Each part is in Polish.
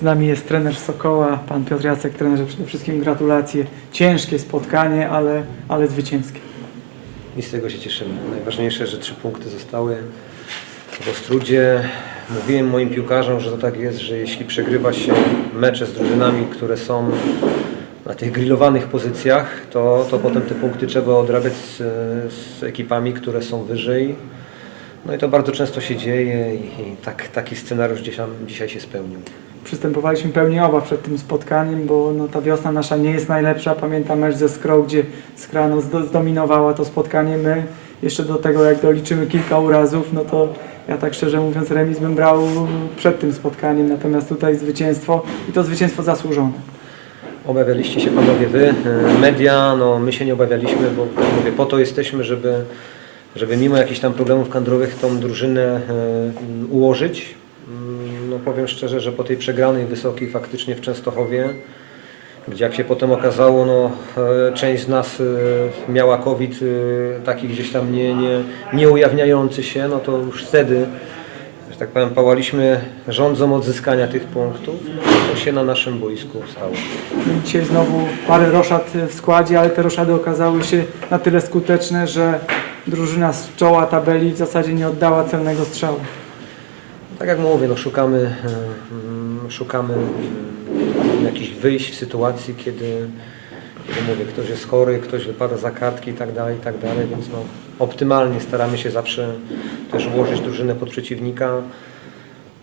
Z nami jest trener Sokoła, pan Piotr Jacek. Trenerze, przede wszystkim gratulacje. Ciężkie spotkanie, ale, ale zwycięskie. I z tego się cieszymy. Najważniejsze, że trzy punkty zostały w Ostrudzie. Mówiłem moim piłkarzom, że to tak jest, że jeśli przegrywa się mecze z drużynami, które są na tych grillowanych pozycjach, to, to potem te punkty trzeba odrabiać z, z ekipami, które są wyżej. No i to bardzo często się dzieje i, i tak, taki scenariusz dzisiaj, dzisiaj się spełnił. Przystępowaliśmy pełni obaw przed tym spotkaniem, bo no, ta wiosna nasza nie jest najlepsza. Pamiętam mecz ze Skrą, gdzie Skra no, zdo- zdominowała to spotkanie. My jeszcze do tego, jak doliczymy kilka urazów, no to ja tak szczerze mówiąc remis bym brał przed tym spotkaniem. Natomiast tutaj zwycięstwo i to zwycięstwo zasłużone. Obawialiście się panowie wy, e, media, no my się nie obawialiśmy, bo mówię, po to jesteśmy, żeby, żeby mimo jakichś tam problemów kadrowych tą drużynę e, ułożyć. No powiem szczerze, że po tej przegranej wysokiej faktycznie w Częstochowie, gdzie jak się potem okazało, no e, część z nas e, miała COVID e, taki gdzieś tam nie, nie, nie ujawniający się, no to już wtedy że tak powiem, pałaliśmy rządzą odzyskania tych punktów, to się na naszym boisku stało. No Dzisiaj znowu parę roszad w składzie, ale te roszady okazały się na tyle skuteczne, że drużyna z czoła tabeli w zasadzie nie oddała celnego strzału. Tak jak mówię, no szukamy, e, mm, szukamy mm, jakichś wyjść w sytuacji, kiedy, mówię, ktoś jest chory, ktoś wypada za kartki i tak dalej, i tak dalej, więc no, optymalnie staramy się zawsze też ułożyć drużynę pod przeciwnika.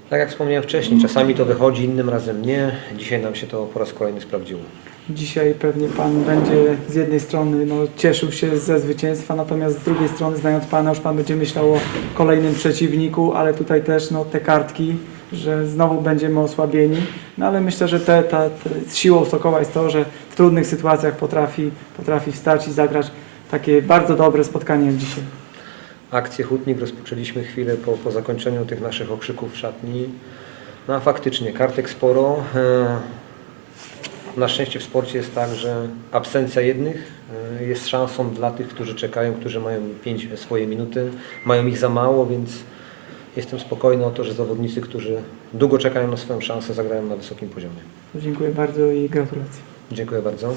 Tak jak wspomniałem wcześniej, czasami to wychodzi, innym razem nie. Dzisiaj nam się to po raz kolejny sprawdziło. Dzisiaj pewnie Pan będzie z jednej strony no, cieszył się ze zwycięstwa, natomiast z drugiej strony, znając Pana, już Pan będzie myślał o kolejnym przeciwniku, ale tutaj też no, te kartki, że znowu będziemy osłabieni. No ale myślę, że te, ta, te, siłą Sokoła jest to, że w trudnych sytuacjach potrafi, potrafi wstać i zagrać takie bardzo dobre spotkanie jak dzisiaj. Akcję Hutnik rozpoczęliśmy chwilę po, po zakończeniu tych naszych okrzyków w szatni. No a faktycznie, kartek sporo. E, Na szczęście w sporcie jest tak, że absencja jednych e, jest szansą dla tych, którzy czekają, którzy mają pięć swoje minuty, mają ich za mało, więc jestem spokojny o to, że zawodnicy, którzy długo czekają na swoją szansę, zagrają na wysokim poziomie. Dziękuję bardzo i gratulacje. Dziękuję bardzo.